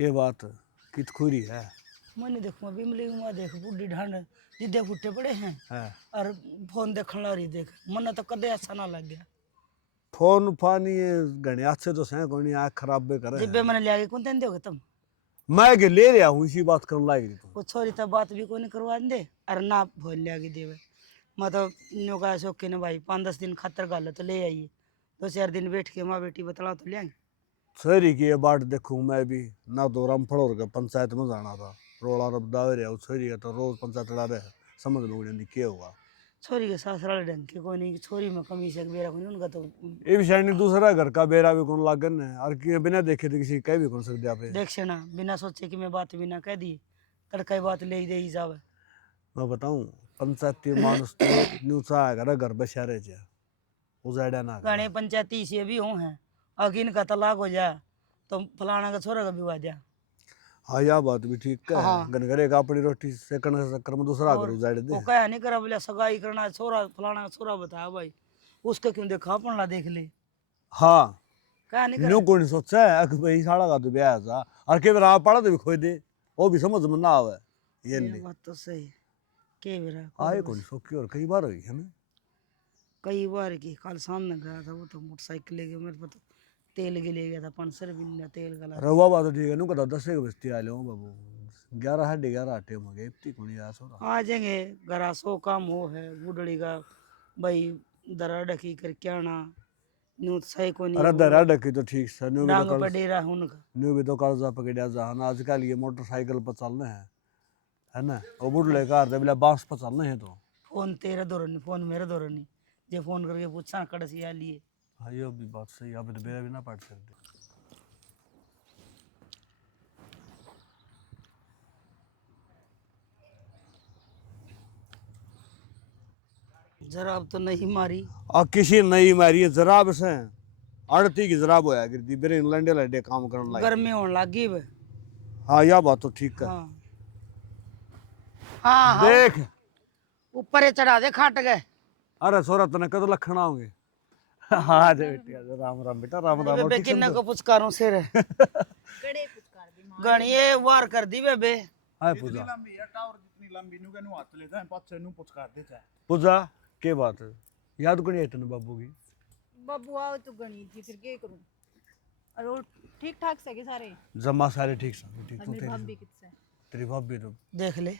के बात कित खुरी है। मैंने देखूंगा बिमली में देख बुढ़ी ढंड जिदे फुटे पड़े हैं और फोन देखने ला रही देख मन तो कदे अच्छा ना लग गया। फोन पानी घने अच्छे तो सह कोनी आँख खराब बे करे जिब्बे मैंने लिया के कौन तेन दोगे तुम मैं के ले रहा हूँ इसी बात करने लायक तू वो छोरी तो बात भी कोई नहीं करवा दे और ना भूल लिया के देवे मतलब न्यू का शौकी ने भाई 5-10 दिन खातर गाल तो ले आइए 2-4 दिन बैठ के माँ बेटी बतला तो लिया शहरी की ये बात देखूं मैं भी ना तो रामफल के पंचायत में जाना था रोला रब दावे रहा शहरी का तो रोज पंचायत लड़ा रहे समझ लो क्या हुआ छोरी के ससुराल ढंग के कोई नहीं छोरी में कमी से बेरा कोई उनका तो ये भी शायद दूसरा घर का बेरा भी कौन लागन है और कि बिना देखे तो किसी कह भी कौन सकते आप देख से ना बिना सोचे कि मैं बात बिना कह दी तड़का बात ले दे ही जावे मैं बताऊं पंचायती मानुस तो न्यूसा है घर बसा रहे थे उजाड़ा ना गाने पंचायती से भी हो हैं अगिन का तलाक हो जाए तो फलाना का छोरा का विवाह जा हाँ यह बात भी ठीक है हाँ। गनगरे का अपनी रोटी सेकंड के चक्कर में दूसरा घर उजाड़ दे वो क्या नहीं करा बोले सगाई करना है छोरा फलाना का छोरा बताया भाई उसका क्यों देखा अपन ला देख ले हाँ क्या नहीं न्यू कौन सोचा है कि भाई साड़ा का तो ब्याह था और के बार पड़ा तो भी खोई दे वो भी समझ में ना आवे ये नहीं बात तो सही के बेरा आए कौन सोची और कई बार हुई है ना कई बार की कल सामने गया था वो तो मोटरसाइकिल ले गया मेरे को तो तेल के ले गया था 500 रुपये तेल का रवा बात तो ठीक है नु कदा 10 के बजती आ लो बाबू 11 11:30 आटे में गए इतनी कौन यार सोरा आ जाएंगे घरा सो काम हो है बुढ़ड़ी का भाई दरा डकी करके आना न्यू सही को नहीं अरे दरा डकी तो ठीक है न्यू भी डांग तो पर डेरा उनका न्यू भी तो कर्जा पकड़ा जहां आजकल ये मोटरसाइकिल पर चलने हैं है ना वो बुढ़ले कार दे बिला बांस पर चलने हैं तो फोन तेरा दौर नहीं फोन मेरा दौर नहीं जे फोन करके पूछा कड़ से आ लिए हाँ ये भी बात सही अब तो मेरा भी ना पढ़ सकते जराब तो नहीं मारी और किसी नहीं मारी जराब से अड़ती की जराब होया गिरती मेरे लंडे लंडे काम करने लगे गर्मी होने लगी वे हाँ यह बात तो ठीक है हाँ हाँ हाँ देख ऊपर ही चढ़ा दे खाट गए अरे सोरा तने कद लखन आओगे हाँ जे बेटिया राम राम बेटा राम राम बेबे किन्ने को पुचकारों से रे गड़े पुचकार दी मां गणिए वार कर दी बेबे हाय पूजा लंबी है टावर जितनी लंबी नु के नु हाथ लेता है पाछे नु पुचकार देता है पूजा के बात है याद को नहीं आई तने बाबू की बाबू आओ तू गणी थी फिर के करूं और वो ठीक ठाक से के सारे जमा सारे ठीक सब ठीक तो मेरी भाभी किससे तेरी भाभी तो देख ले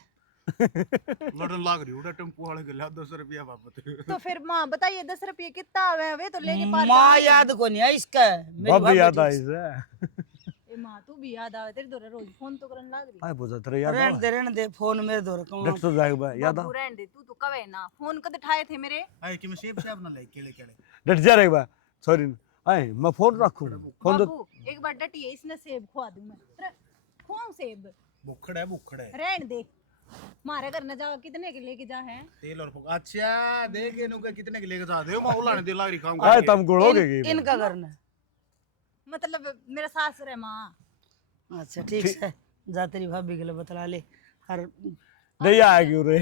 लड़न लाग रही उड़ा टेम्पो वाले के ला 10 रुपया बाबत तो फिर मां बताइए 10 रुपये कितना आवे वे तो लेके पास माँ याद को नहीं है इसका मेरी भाभी याद ठीक आई से। से ए मां तू भी याद आवे तेरे दोरे रोज फोन तो करन लाग रही हाय पूजा तेरे याद रहने दे फोन मेरे दौर कौन देख तो जाएगा भाई याद आ बाबू रहन दे तू तो कवे ना फोन कद ठाए थे मेरे है कि मैं सेब सेब ना ले केले केले डट जा रहेगा सॉरी आए मैं फोन रखूं फोन तो बाबू एक बार डटी है इसने सेब खवा दूं मैं खुआऊं सेब भुखड़ है रहन दे मारे घर न जाओ कितने के लेके जा है तेल और अच्छा देख इनु के कितने के लेके जा दे मैं उलाने दे लाग रही काम आए तुम गुड़ोगे इनका करना है। मतलब मेरा सासुर है मां अच्छा ठीक है जा तेरी भाभी के लिए बतला ले हर नहीं आएगी रे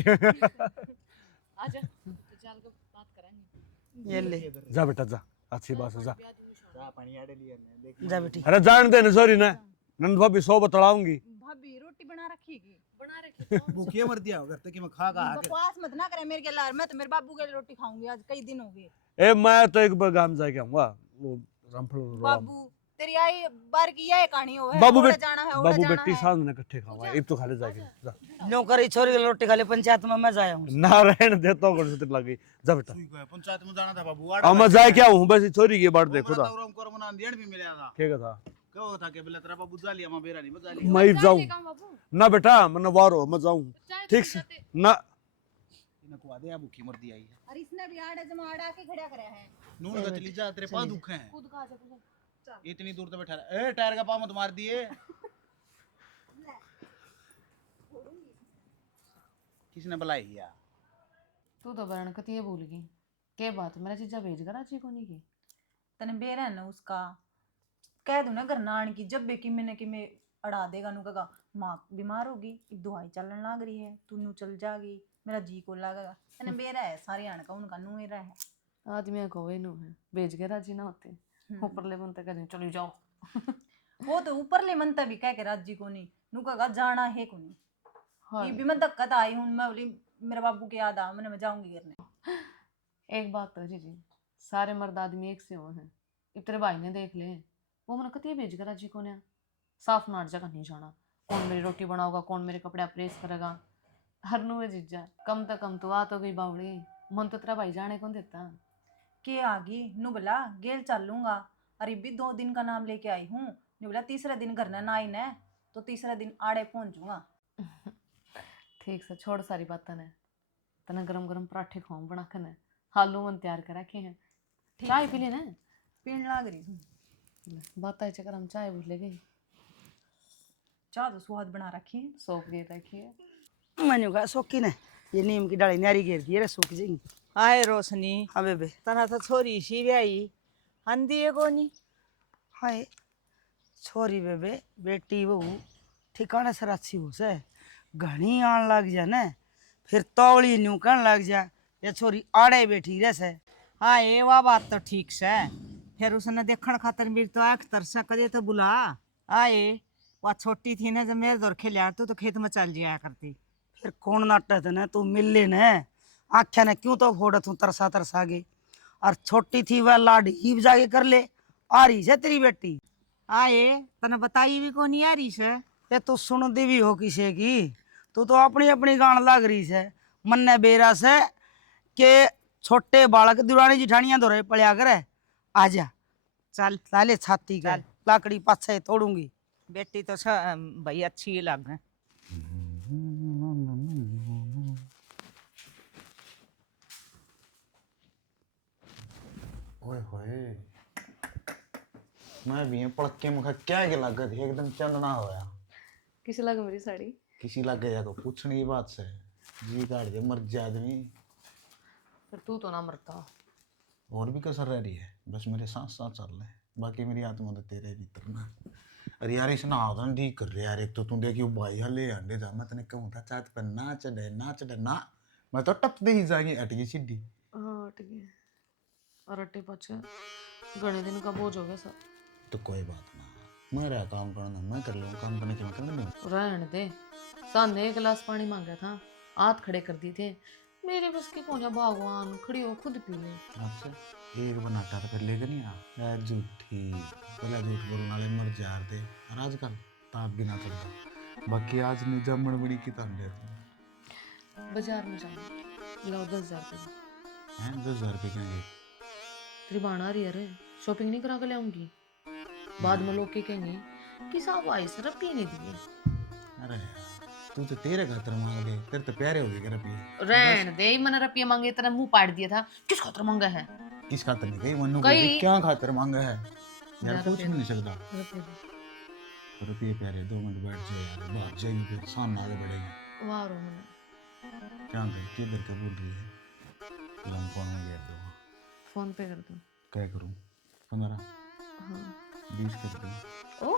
आजा तो चल के बात करेंगे ये ले जा बेटा जा अच्छी बात है जा जा पानी आड़े लिया ने देख जा बेटी अरे जान दे सॉरी ना नंद भाभी 100 बतलाऊंगी भाभी रोटी बना रखीगी बना रखी भूखिए मर दिया घर तक कि मैं खा खा के बकवास मत ना करे मेरे के लार मैं तो मेरे बाबू के लिए रोटी खाऊंगी आज कई दिन हो गए ए मैं तो एक बार गांव जाके आऊंगा वो रामफल बाबू तेरी आई बार की यह कहानी हो है बाबू उड़े बेटी जाना है उड़े बाबू जाना बेटी है साथ में इकट्ठे खावा एक तो खाले जाके जा नौकरी छोरी के लिए रोटी खा ले पंचायत में मैं जाया हूँ ना रहने देता हूँ कौन से लगी जा बेटा सुई गया पंचायत में जाना था बाबू अब मैं जाए क्या हूँ बस छोरी की बात देखो था हम कर मना देन भी मिला था ठीक है था क्यों था के बोले तेरा बाबू जा लिया मैं बेरा नहीं बजा लिया मैं जाऊँ ना बेटा मैं वारो मैं जाऊँ ठीक से ना इनको आ दे भूखी मर दिया है और इसने भी आड़े जमा आड़ा के खड़ा करे है नून का चली जा तेरे पास दुख है खुद खा जा इतनी दूर तो बैठा ए टायर का पाँव मत मार दिए किसने बुलाई यार तू तो बरण कतिये भूल गई के बात मेरा चीजा भेज कर अच्छी कोनी की तने बेर है ना उसका कह दूं ना घर नान की जब बेकी मैंने कि मैं अड़ा देगा नु कहा माँ बीमार होगी एक दुआई चलन लाग रही है तू नु चल जागी मेरा जी को लागेगा तने बेरा है सारे आने का उनका नु मेरा है आदमी को वे नु है भेज के राजी ना होते ऊपर ले बनते कहते चलो जाओ वो तो ऊपर ले मनता भी कह के राजी को नहीं नु कहा जाना है को नहीं ये भी मैं धक्का आई हूं मैं बोली मेरे बाबू की याद आ मैंने मैं जाऊंगी करने। एक बात तो जी, सारे मर्द आदमी एक से हो हैं। इब तेरे भाई ने देख ले, वो मैंने कती भेज कर राजी को ने साफ नाट जगह नहीं जाना। कौन मेरी रोटी बनाओगा, कौन मेरे कपड़े प्रेस करेगा। हर नु है जीजा, कम तो कम तो आ तो गई बावड़ी, मन तो तेरा भाई जाने कौन देता। के आगी नु बोला गेल चलूंगा अरे भी 2 दिन का नाम लेके आई हूँ नु बोला तीसरे दिन घर ना आई न तो तीसरे दिन आड़े पहुंचूंगा। ठीक से छोड़ सारी बातें ने, तना गरम गरम पराठे खाऊं बना के ने, आलू मन तैयार कर रखे हैं। चाय पी लेना, पीण लाग रही हूँ। बात है चक्कर हम चाय भूल गए। चाह तो स्वाद बना रखी है सौंप दे रखी है। मैंने कहा शौकीन है ये नीम की डाली नारी घेर दी रे सूख जाएंगी। आए रोशनी हाँ बेबे। तना तो छोरी सी ब्याई हंदी है कोनी। हाय छोरी बेबे बेटी बहू ठिकाने से अच्छी हो से घनी आन लग जा न फिर तौली न्यू कहन लग जा ये छोरी आड़े बैठी रह से। हाँ ये वह बात तो ठीक से फिर उसने देखण खातर मेरी तो आख तरसा कदे तो बुला आए। वह छोटी थी ना जब मेरे दौर खेलिया तो खेत में चल जाया करती। फिर कौन नाटे थे न तू मिले न आख्या ने क्यों तो फोड़ तू तरसा तरसा गे और छोटी थी वह लाड ही जाके कर ले आ रही से तेरी बेटी। आए तने बताई भी कोनी आ रही से ये तू सुन दी भी हो किसे की तू तो अपनी अपनी गान लग रही से मन ने बेरा से के छोटे बालक दुरानी जिठानियां दो रहे पड़िया करे आजा चल लाले छाती का चल। लाकड़ी पाछे तोड़ूंगी। बेटी तो भाई अच्छी ही लग है। ओए होए मैं भी पड़के मुखा क्या के लागत एकदम चंदना होया किसी लग मेरी साड़ी किसी लग गया को पूछने की बात से जी काट दे मर जाए आदमी। फिर तू तो ना मरता। और भी कसर रह रही है बस मेरे साथ साथ चल रहे बाकी मेरी आत्मा तो तेरे भीतर ना। अरे यार इस नादन ठीक कर रहे यार एक तो तू देखियो भाई हले अंडे जा मैं तने कहूं था चाहत पर ना चढ़े ना मैं तो टप दे ही जाएंगे अटकी सीधी। हाँ ठीक है और अट्टे पाछे घने दिन का बोझ हो गया सब। तो कोई बात ना मेरा काम करना मैं कर लूँ काम करने के मैं कर लूँ। रहने दे, सामने 1 गिलास पानी मांगा था हाथ खड़े कर दिए थे मेरे बस की कौन भगवान खड़ी हो खुद पी ले। आपसे एक बनाता तो फिर लेकर नहीं आ यार झूठी पहले झूठ बोलने वाले मर जा दे और आजकल ताप भी ना चलता बाकी आज नहीं जमण बड़ी की तांडे बाजार में जाऊँ लाओ 10,000 रुपये हैं 10,000 रुपये कहेंगे तेरी बाण आ रही है रे शॉपिंग नहीं करा के लाऊंगी बाद में लोग के कहेंगे कि साहब आई सर पी नहीं दिए। अरे यार तू तो तेरे खातर मांग दे तेरे तो प्यारे हो गए कर रुपये रहने दे मैंने रुपये मांगे तेरा मुंह पाड़ दिया था किस खातर मांगा है किस खातर नहीं कही मनु कहीं- क्या खातर मांगा है यार यार पूछ भी नहीं सकता रुपये दे। रुपये प्यारे 2 मिनट बैठ जाए यार भाग जाएगी फिर सामने आगे बढ़ेगी वाह रो मैंने क्या कर किधर का बोल रही है चलो हम फोन में भेज दो फोन पे कर दो। क्या करूँ 15 हाँ 20 कर दूँ। ओ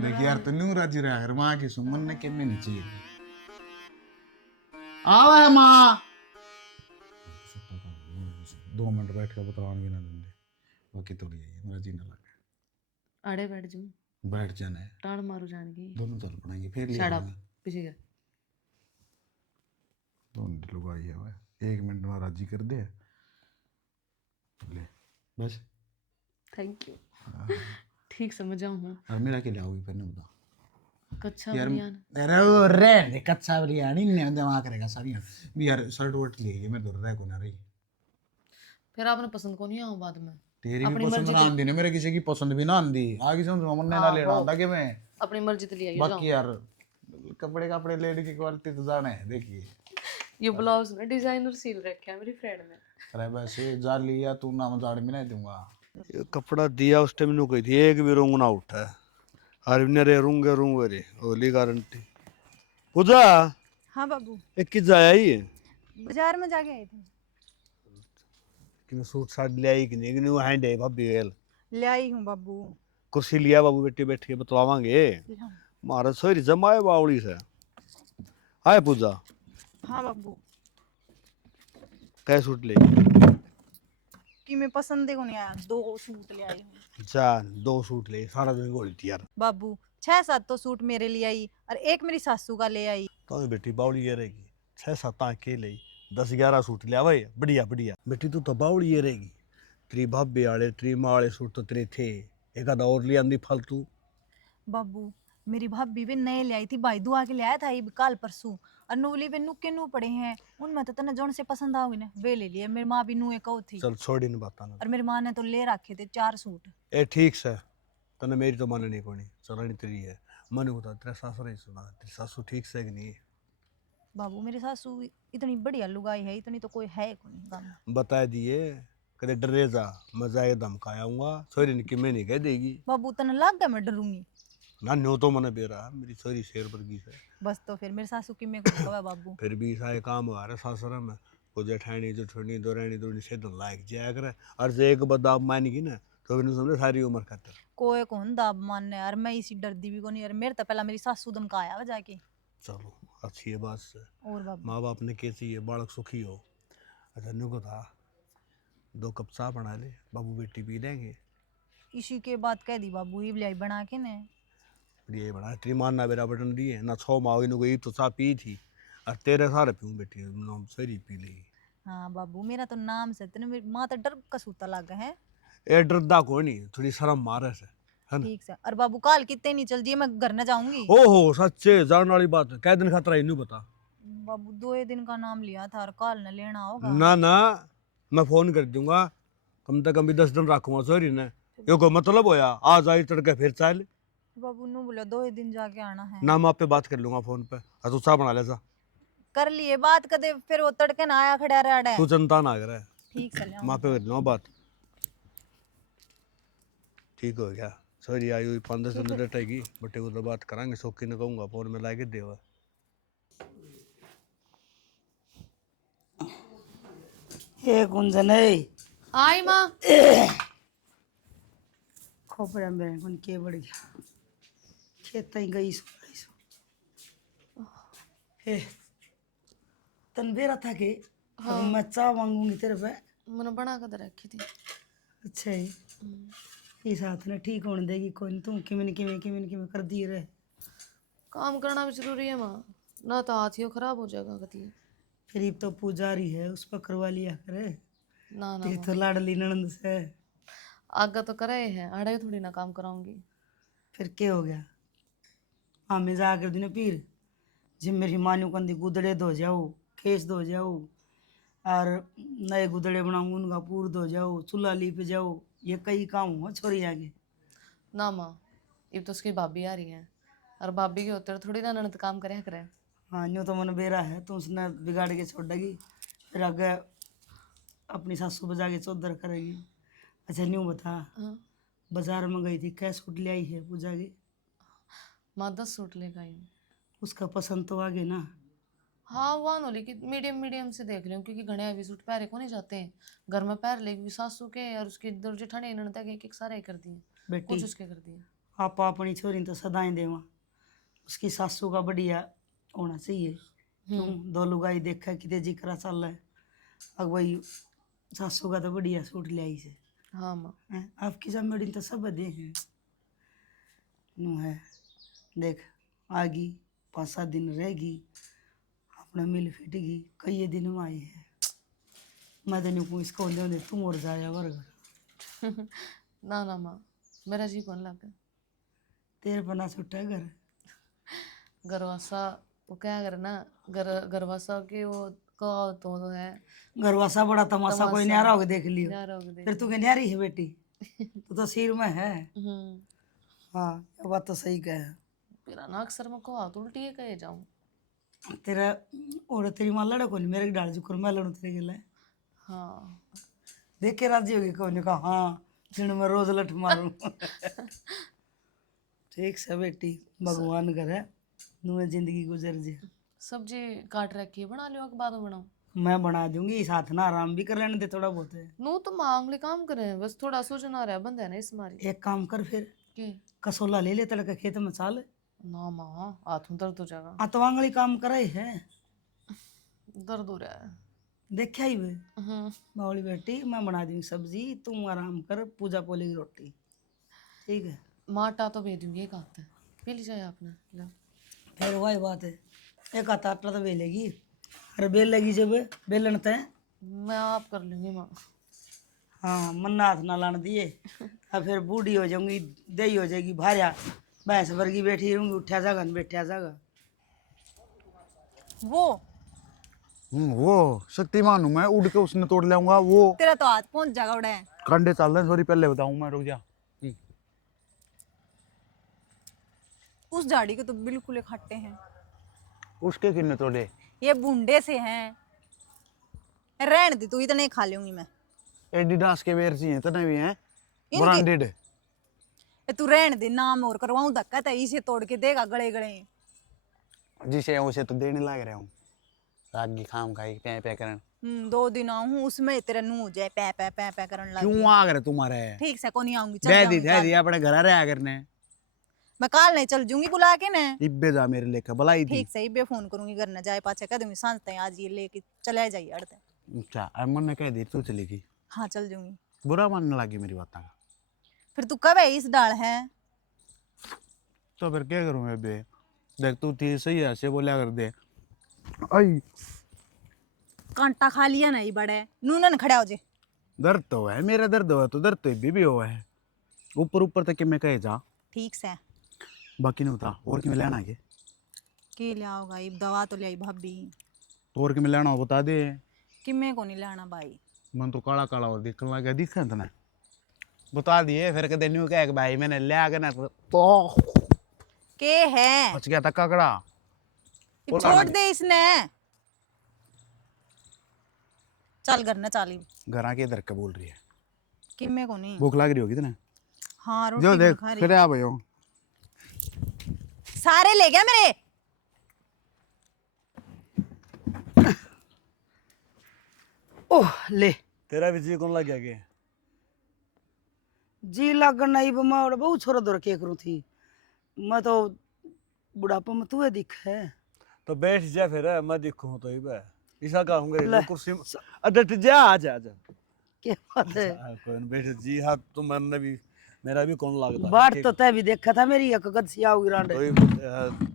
देखिए यार तन्नू राजी रहा कर माँ की सुमन ने के में नहीं चाहिए आवा माँ 2 मिनट बैठ कर बतलाने की ना देंगे बाकी थोड़ी है मेरा जीना लगा आड़े बैठ जाऊं बैठ जाना है टाड़ मारू जाएंगे दोनों चल पड़ेंगे फिर Shut up. पीछे कर 2 मिनट लगाई है भाई 1 मिनट में राजी कर दे ले बस थैंक यू ठीक समझ आऊँ और मेरा क्या लाओगी फिर नहीं बता कच्चा यार बनियान अरे वो रे ने कच्चा बिरयानी ने दिमाग करेगा सारियां भी यार शर्ट वर्ट ले ये मैं दूर रह को ना रही फिर आपने पसंद को नहीं आऊँ बाद में तेरी अपनी भी पसंद मर्जी ना से- आंदी ने मेरे किसी की पसंद भी ना आंदी आगे समझ मन ने ना हाँ, लेना वो- आंदा कि मैं अपनी मर्जी तो लिया बाकी यार कपड़े लेडी की क्वालिटी तो जाने है देखिए ये ब्लाउज में डिजाइनर सील रखे है मेरी फ्रेंड ने। अरे वैसे जाली या तू नाम जाड़ में नहीं दूंगा ये कपड़ा दिया उस टाइम कही थी एक भी रोंग ना उठा है हर रे रूंगे रे ओली गारंटी पूजा हाँ बाबू एक किस जाया ही है बाजार में जाके आए थे कि सूट साट ले आई कि नहीं हैंड है भाभी वेल ले आई हूँ बाबू। कुर्सी लिया बाबू बेटे बैठ के बतवावांगे मारा सोरी जमाए बावड़ी से हाय पूजा हाँ बाबू कै सूट ले कि मैं पसंद को नहीं आया, 2 सूट ले आई हूँ। जा 2 सूट ले, सारा दिन घोड़ी थी यार। बाबू 6-7 तो सूट मेरे लिए आई और एक मेरी सासू का ले आई। तो बेटी बावली ये रहेगी, 6-7 के ले 10-11 सूट ले आवे, बढ़िया बढ़िया। बेटी तू तो बावली ये रहेगी, तेरी भाभी वाले तेरी माँ वाले सूट तो तेरे थे, एक आधा और ले आंदी फालतू। बाबू मेरी भाभी भी नए ले आई थी, भाई दुआ के ले आया था ये काल परसों, और नूली पे नुके नू पड़े हैं, उनमें तो तना जोन से पसंद आओगे ना वे ले लिए। मेरी माँ भी नूए कहो थी, चल छोड़ इन बात ना। और मेरी माँ ने तो ले रखे थे 4 सूट। ए ठीक से, तने मेरी तो मन नहीं कोनी, चलनी तेरी है। मन होता तेरा सासुर ही सुना, तेरी सासू ठीक से कि नहीं? बाबू मेरी सासू इतनी बढ़िया लुगाई है, इतनी तो कोई है कोई गाँव। बता दिए, कदे डरे जा, मजा ये धमकाया हूँ छोरी ने कि मैं नहीं कह देगी। बाबू तना लग गया मैं डरूंगी। ना न्यो तो मने बेरा, मेरी छोरी शेर वर्गी से। बस तो फिर मेरे सासू की मैं कुछ कहा बाबू। फिर भी सारे काम आ रहे सासुर में, को जेठानी जेठनी दो रहनी से तो लायक जाया करे, और जो एक बदाब मानेगी ना तो मैंने समझे सारी उम्र खातर। कोई कौन दाब मानने यार, मैं इसी डरदी भी को नहीं यार, मेरे तो पहला मेरी सासू धमकाया हुआ जाके। चलो अच्छी है बात से, और बाबू माँ बाप ने कैसी है, बालक सुखी हो। अच्छा न्यू को था 2 कप चाय बना ले, बाबू बेटी पी लेंगे। इसी के बाद कह दी बाबू ये लाई बना के ने। ये बना तेरी मान ना बेरा बटन दिए ना, 6 माओ इन कोई तो चाय पी थी, और तेरे सारे पीऊँ बेटी नाम सही पी ली। हाँ बाबू मेरा तो नाम से तेने मेरी माँ तो डर का सूता लगा है। ए डरदा को नहीं, थोड़ी शर्म मारे से है ना। ठीक से, और बाबू काल कितने नहीं चल जी, मैं घर न जाऊंगी। ओहो सच्चे जान वाली बात है, कै दिन खतरा इन्हू बता। बाबू 2 दिन का नाम लिया था और काल न लेना होगा। ना ना, मैं फोन कर दूंगा, कम से कम भी 10 दिन रखूंगा सॉरी ने, यो को मतलब होया आज आई तड़के फिर चल। बाबू नू बोला 2 दिन जाके आना है। ना मैं आप पे बात कर लूंगा फोन पे, और तू चाय बना ले जा। कर लिए बात कदे फिर वो तड़के ना आया खड़ा रहा। तू चिंता ना करे, ठीक से ले माँ पे कर लूंगा बात। ठीक हो गया, सॉरी आई हुई 5-10 दिन लेट आएगी, बटे को तो बात करांगे, सौखी ने कहूंगा फोन में लाके देवा। ए कुंजन है आई माँ। खोपड़ा में कौन के बढ़ गया, खेत ही गई सो। ए तन बेरा था के अब मैं चाय मांगूंगी तेरे पे। मैंने बना कर रखी थी। अच्छा है, ये साथ ने ठीक होने देगी कोई नहीं, तुम किमें किमें कर दिए रहे। काम करना भी जरूरी है माँ, ना तो हाथ ही खराब हो जाएगा कती। फिर तो पुजारी है, उस पर करवा लिया करे। ना ना ये तो लाडली ननंद से। आगे तो करे है, अड़े थोड़ी ना काम कराऊंगी। फिर क्या हो गया, हमें जा कर दिन पीर जिम मेरी मान्यू कंदी गुदड़े धो जाओ, खेस धो जाओ, और नए गुदड़े बनाऊंगा उनका पूर धो जाओ, चूल्हा लीप जाओ, ये कई काम हो छोरी आगे। ना माँ, अब तो उसकी भाभी आ रही है, और भाभी के होते थोड़ी ना ननद काम करे करे। हाँ यूँ तो मन बेरा है, तो उसने बिगाड़ के छोड़ देगी, फिर आगे अपनी सासू बजा के चौधर करेगी। अच्छा न्यू बता, हाँ बाजार में गई थी, क्या सूट ले आई है पूजा के? माँ 10 सूट लेकर आई हूँ। उसका पसंद तो आगे ना। हाँ वान होली कि मीडियम मीडियम से देख लियो, क्योंकि घने अभी सूट पहरे को नहीं जाते हैं, घर में पहर लेगी सासू के और उसके दो जेठानी ननद के एक सारे कर दिए, बेटी कुछ उसके कर दिए। आप अपनी छोरी तो सदाएं देवा, उसकी सासू का बढ़िया होना चाहिए। क्यों दो लुगाई देखा कि जी करा चल रहा है, अब वही सासू का तो बढ़िया सूट ले आई से। हाँ माँ। हैं? आपकी जमेड़ी तो सब दे हैं नू है, देख आगी 5-7 दिन रहेगी, अपना मिल फिटेगी, कई दिन में आई है। मैं तो नहीं इसको ले तुम और जाया वर्ग। ना ना माँ, मेरा जी कौन लगा तेरे पना छुट्टा घर गरवासा, वो क्या करना गरवासा के वो का तो है घरवासा बड़ा तमाशा कोई न्यारा होके देख लियो। यार हो गए। फिर तू क्या न्यारी है बेटी, तू तो सिर में है। हम्म। हाँ ये बात तो सही कहे। मेरा ना अक्सर में को हाथ उल्टी है कहे जाऊं। तेरा और तेरी माँ लड़ा कौन, मेरे डाल जुकर मैं लड़ू तेरे के लिए। हाँ देख के राजी होगी कौन, कहा हाँ दिन में रोज लठ मारूं। ठीक से बेटी, भगवान करे नुए जिंदगी गुजर जे। सब्जी काट रखी है, बना लियो के बाद में बनाऊं। मैं बना दूंगी, साथ ना आराम भी कर लेने दे थोड़ा बहुत है। नू तो मांग ले काम करे, बस थोड़ा सोचन आ रहा है बंद है ना इस मारी एक काम कर फिर, के। कसोला ले ले तड़का खेत में चाल। ना माँ, हाथ में दर्द हो जाएगा। अतवांगली काम करे है। दर्द हो रहा है। देखा ही वे हम्म। बावली बेटी, मैं बना दूंगी सब्जी, तुम आराम कर, पूजा पोलेगी रोटी, ठीक है? माटा तो भेज दूंगी एक हाथ पी ली चाय आपने लो। फिर वही बात है, एक हाथ आटा तो बेलेगी, अरे बेल लगी जब बेलन तय। मैं आप कर लूंगी माँ। हाँ, मन्ना हाथ ना लाने दिए, अब फिर बूढ़ी हो जाऊंगी, दही हो जाएगी भारिया, भैंस वर्गी बैठी रहूंगी, उठा जागा न बैठा जागा। वो वो शक्तिमान हूँ मैं, उड़ के उसने तोड़ लाऊंगा वो। तेरा तो हाथ पहुंच जाएगा उड़े। कंडे चल रहे हैं, सॉरी पहले बताऊं मैं, रुक जा। उस झाड़ी के तो बिल्कुल ही खट्टे हैं, उसके किन्ने तोड़े? ये बूंडे से हैं। रहने दे तू, इतने ही खा लूंगी मैं। एडिडास के वेयर चाहिए इतने भी हैं, इनके- ब्रांडेड। ए, तू रहने दे, नाम और करवाऊं धक्का तो इसे तोड़ के देगा गड़े गड़े। जिसे उसे तो देने लग रहा हूँ, आगे खाम खाई पे करन। 2 दिन आऊं उसमें तेरा नू हो जाए पै पै पै पै करन लग क्यों आ गए तुम्हारे? ठीक से को नहीं आऊंगी, चल दे जाऊंगी दी कल। अपने घर रहा करने। मैं काल नहीं चल जूंगी बुला के ने। इब्बे जा मेरे लेकर बुलाई थी। ठीक से इबे फोन करूंगी, घर न जाए पाछे कह दूंगी सांझ तक आज ये लेके चले जाइए अड़ते। अच्छा अमन ने कह दी तू चलेगी, हाँ चल जूंगी। बुरा मानने लगी मेरी बात का। फिर तू कब है इस डाल है? तो फिर क्या करूं मैं बे? देख तू थी सही है, ऐसे बोला कर दे। आई कांटा खा लिया नहीं बड़े नूनन खड़ा हो जे। दर्द तो है, मेरा दर्द हुआ तो दर्द तो भी हुआ है, ऊपर ऊपर तक के मैं कहे जा। ठीक से बाकी नहीं होता और कि मैं लेना है के ले आओगा इब दवा तो ले भाभी तो और कि मैं लेना हो बता दे। कि मैं को नहीं लाना भाई। मन तो काला काला और दिखने लगा, दिखा इतना बता दिए फिर कहते न्यू कह भाई मैंने ले आके ना तो के है बच गया था काकड़ा। इब छोड़ दे इसने, चल घर न चाली। घर आके इधर का बोल रही है, कि मैं को नहीं। भूख लग रही होगी ना? हाँ रोटी जो बन देख खा रही। फिर आ भाई सारे ले गया मेरे। ओह ले, तेरा भी जी कौन लग गया के? जी लागन नहीं बमा और बहुत छोरा दौड़ के करूँ थी मैं तो, बुढ़ापा में तू दिख है। तो बैठ जा फिर, मैं देखूं तो ही बे ऐसा कहूंगा ले। कुर्सी में। अरे जा आजा आजा। क्या बात है, कोई नहीं बैठ जी। हाँ तो मैंने भी, मेरा भी कौन लगता बाट तो तय भी देखा था मेरी एक गद सी आओगी रांड। तो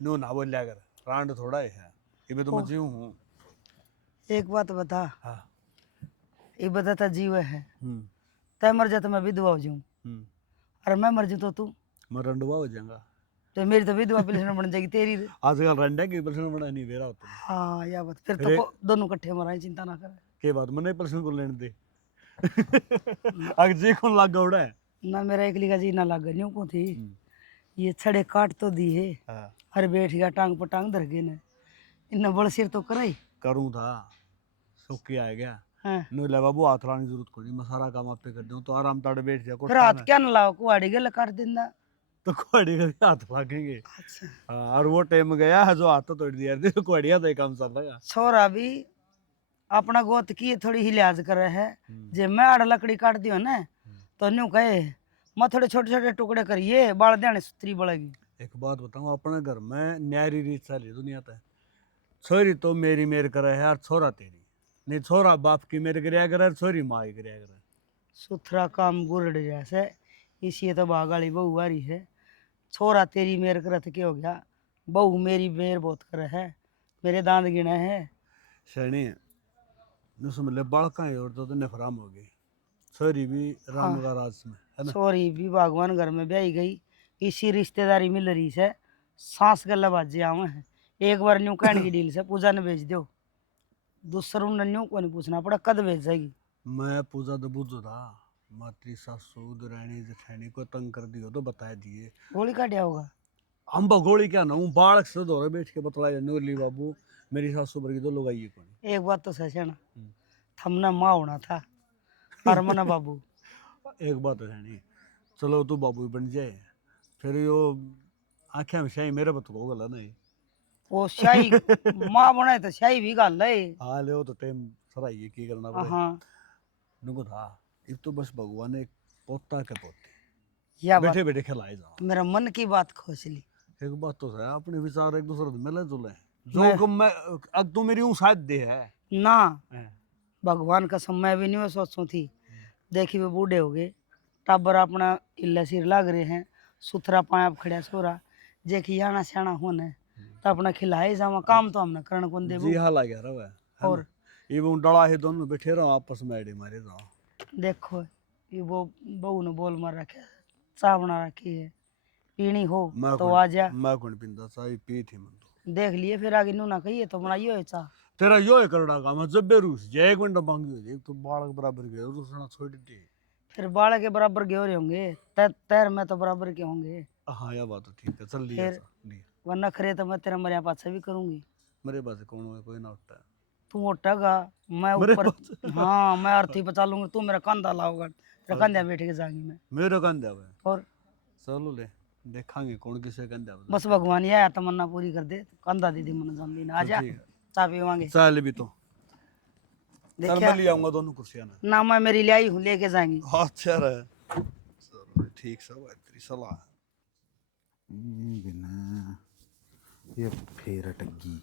नो ना बोल लिया कर, रांड थोड़ा ही है ये भी तो मैं जीव हूँ। एक बात बता, हाँ। ये बताता जीव है, हम्म तय मर जा तो मैं विधवा हो जाऊं, हम्म अरे मैं मर जाऊं तो तू, मैं रंडवा हो जाऊंगा। तो मेरी तो विधवा पेंशन बन जाएगी तेरी। आजकल रंडा की पर्सन बड़ा नहीं दे रहा होता। हाँ या बात, फिर अरे- तो दोनों इकट्ठे मराए, चिंता ना कर। के बात मैंने पर्सन को लेने दे। अगर जी कौन लग गौड़ा है। ना मेरा एकली का जी ना लाग न्यू को थी, ये छड़े काट तो दी है, हाँ अरे बैठ गया टांग पर टांग धर गए ने, इन्ना बड़ सिर तो कराई। करूँ था सुख आ गया। हाँ नहीं ले बाबू हाथ लाने की जरूरत कोई नहीं, मैं सारा काम आप पे कर दूँ तो आराम ताड़े बैठ जा। फिर हाथ क्या ना लाओ, कुआड़ी गल काट देना। तो कुआड़ी का भी हाथ लगेंगे। अच्छा, हाँ, और वो टाइम गया है जो हाथ तो तोड़ दिया थे, कुआड़िया तो काम चल रहा है। छोरा भी अपना गोत की थोड़ी ही लिहाज कर रहा है, जे मैं आड़ लकड़ी काट दियो ना तो न्यू कहे मैं थोड़े छोटे छोटे टुकड़े करिए, बाल देने सुतरी बढ़ेगी। एक बात बताऊँ, अपने घर में न्यारी रीत साली दुनिया तक, छोरी तो मेरी मेर करे है और छोरा तेरी नहीं, छोरा बाप की मेर कराया करे, छोरी माँ की कराया करे। सुथरा काम गुरड़ जैसे, इसी तो बागाली बहू आ रही है, छोरा तेरी मेर करत के हो गया, बहू मेरी मेर बहुत करे है, मेरे दांत गिने है। शनी न समझ ले बालका है और तो नफराम हो गई, छोरी भी राम का राज में है ना। छोरी भी भगवान घर में ब्याई गई, इसी रिश्तेदारी मिल रही से सांस गला बाजे आवे हैं, एक बार न्यू कहने की डील से पूजा ने भेज दो, दूसरों ने न्यू को नहीं पूछना पड़ा कद भेज जाएगी। मैं पूजा तो बुझो था, मातृ सासू दुरानी जेठानी को तंग कर दियो तो बता दिए। गोली काटिया होगा, हम भगोड़ी क्या ना हूँ, बालक से दौरे बैठ के बतलाया नूरली बाबू मेरी सासू पर की तो लोग आइए कौन। एक बात तो सच है ना, थमना माँ होना था और मना बाबू। एक बात है नहीं, चलो तू बाबू बन जाए, फिर यो आँखें में शाही मेरे बत को गला नहीं। वो शाही माँ बनाए तो शाही भी गाल ले। हाँ ले तो टाइम सराई है की करना पड़े। हाँ नुको था एक तो बस भगवान ने पोता के पोते या बात बैठे बैठे खिलाए जाओ। मेरा मन की बात खोज ली। एक बात तो है, अपने विचार एक दूसरे से मिले जुले जो को मैं अब तू मेरी शायद दे है ना हैं। भगवान का समय भी नहीं मैं सोचूं थी। देखी वे बूढ़े हो गए, टाबर अपना इल्ला सिर लाग रहे हैं, सुथरा पाया खड़ा सोरा, जेखी आना सियाना होने तो अपना खिलाए जावा, काम तो हमने करण कौन दे। जी हाँ लग गया रहा है और ये वो डला है दोनों बैठे रहो आपस में एडे मारे जाओ। देखो ये वो बहू ने बोल मार रखे, चाह बना रखी है, पीनी हो तो आ जा। मैं कौन पिंदा चाय पी थी मन तो देख लिए फिर आगे नू ना कहिए तो बनाइयो है चाह। तेरा यो है करड़ा का मैं जब बेरूस जे 1 मिनट मांगी हो एक तो बालक बराबर गए रूसना छोड़ दी। फिर बालक के बराबर के हो रहे होंगे, तैर में तो बराबर के होंगे। हाँ यह बात तो ठीक है चल लिया फिर नहीं वरना खरे तो मैं तेरा मरिया पाछा भी करूंगी। मेरे पास कौन है कोई ना उठता है तू उठेगा मैं मेरे ऊपर, पास हाँ मैं अर्थी बचा लूंगा, तू मेरा कंधा लाओगा, तेरा कंधा बैठ के जाएंगी मैं। मेरे कंधा है और चलो ले देखांगे कौन किसे कंधा है बस भगवान ये आया तमन्ना पूरी कर दे, कंधा दीदी मन जान देना। आ जा ठीक है चाह पीवांगे। चल भी तो चल देखिया मैं ले आऊंगा दोनों कुर्सियां ना ना मैं मेरी ले आई हूँ, लेके जाएंगी। अच्छा रहे चलो ठीक सब है तेरी सलाह बिना ये फिर अटकी।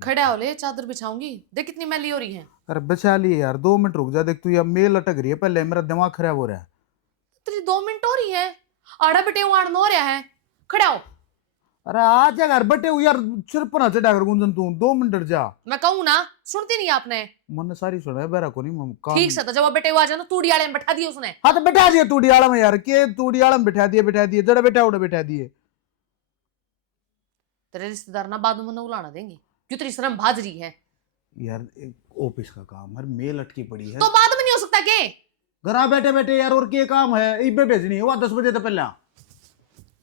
खड़ा हो ले, चादर बिछाऊंगी, देख कितनी मैली हो रही है। अरे बचा लिए यार 2 मिनट रुक जा, देख तू यार मेल अटक रही है, पहले मेरा दिमाग खराब हो रहा है। तेरी 2 मिनट हो रही है, आड़ा बेटे आड़ हो रहा है, खड़ा हो। अरे आ जा घर बटे यार, सिर पर ना चढ़ा कर गुंजन तू 2 मिनट डर जा। मैं कहूँ ना, सुनती नहीं आपने। मन सारी सुना है बेरा को नहीं काम। ठीक से तो जब वो बेटे आ जाए ना, तूड़ी आले में बैठा दिया उसने। हाँ तो बैठा दिए तूड़ियाड़ा में यार, के तूड़ियाड़ा में बैठा दिए जड़ा बेटा उड़ा बैठा दिए। तेरे रिश्तेदार ना बाद में उलाना देंगे, क्यों तेरी शर्म भाज रही है। यार ऑफिस का काम है, मेल अटकी पड़ी है तो बाद में नहीं हो सकता के? घर आ बैठे बैठे यार, और क्या काम है, इबे भेजनी है वो 10 बजे तो पहले।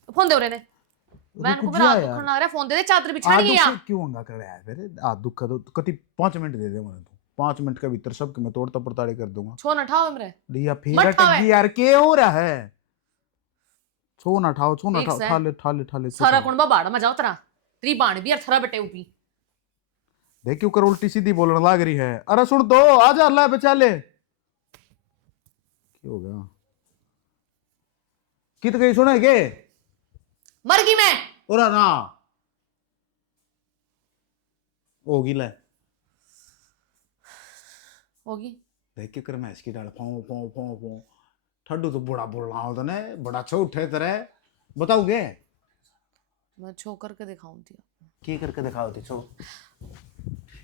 फोन दे रहे ने वैन को रात दुखन लग रहा है, फोन दे दे, चादर बिछानी है यार। क्यों हंगा कर रहा है फिर आ दुख तो कति 5 मिनट दे दे मुझे, तू 5 मिनट के भीतर सब मैं तोड़ता पड़ताड़े कर दूंगा। छो ना ठाओ मेरे लिया फिर मत ठावे। अटकी यार, के हो रहा है? छो ना ठाओ ठीक से। ठाले सारा कुंबा बाड़ा में जाओ तेरा, तेरी बाण भी यार थरा बेटे ऊपी। देख क्यों कर उल्टी सीधी बोलने लग रही है। अरे सुन दो आ जा, अल्लाह बचा ले। क्या हो गया? कित गई सुना है के? मर गई मैं। और ना होगी ले होगी। देख के कर मैं इसकी डाल पाऊं पाऊं पाऊं पाऊं ठड्डू तो बड़ा बोलना होता ने, बड़ा अच्छा उठे तरह बताओगे? मैं छो करके दिखाऊं थी। की करके दिखाओ थे छो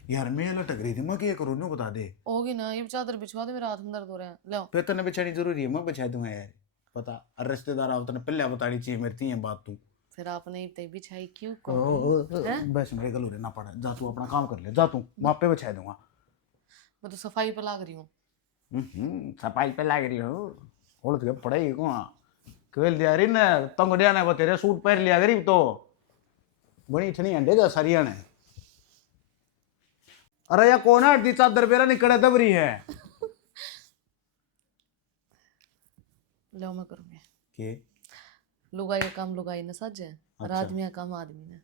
यार, मैं लटक रही थी, मैं क्या करूं ना बता दे। होगी ना, ये चादर बिछवा दे, मेरा हाथ में दर्द हो रहा है। ले आओ। फिर तने बिछानी जरूरी है, मैं बिछा दूंगा यार। पता और रिश्तेदार आओ तने पहले बतानी चाहिए मेरी तीन बात तू। फिर आपने इतने बिछाई क्यों ओ, को? बस मेरे गलूरे ना पड़ा, जा तू अपना काम कर ले, जा तू वहां पे बिछा दूंगा। मैं तो सफाई पे लाग रही हूँ। सफाई पे लग रही हो होड़ के पड़ेगी को केवल दिया रही ना तंग दिया ना तेरे सूट पहन लिया गरीब तो बनी ठनी अंडे जा सरिया ने। अरे या कौन है दी चादर पेरा निकले दबरी है लो मैं करूँगी। के लुगाई का काम लुगाई ने सज है, और अच्छा। आदमी का काम आदमी ने।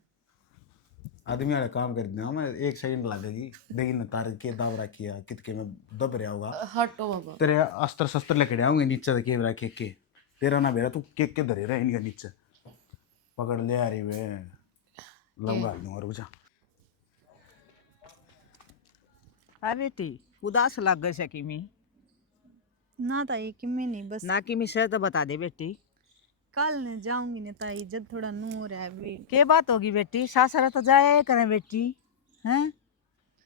आदमी वाले काम कर देना, मैं 1 सेकंड लगेगी देखी ना तार के दाव रखिया कितके में दब रहा होगा। हटो बाबा। तेरे अस्त्र शस्त्र लेके आऊंगे नीचे के रखे के तेरा ना बेरा तू के धरे रहे इनके नीचे पकड़ ले आ रही वे लंबा दूंगा रुक जा। अरे बेटी उदास लग गए से किमी ना ताई किम्मे नहीं, बस ना किमी से तो बता दे बेटी। कल ने जाऊंगी ना ताई, जब थोड़ा नू हो रहा है अभी। के बात होगी बेटी, सासरा तो जाए करें बेटी हैं,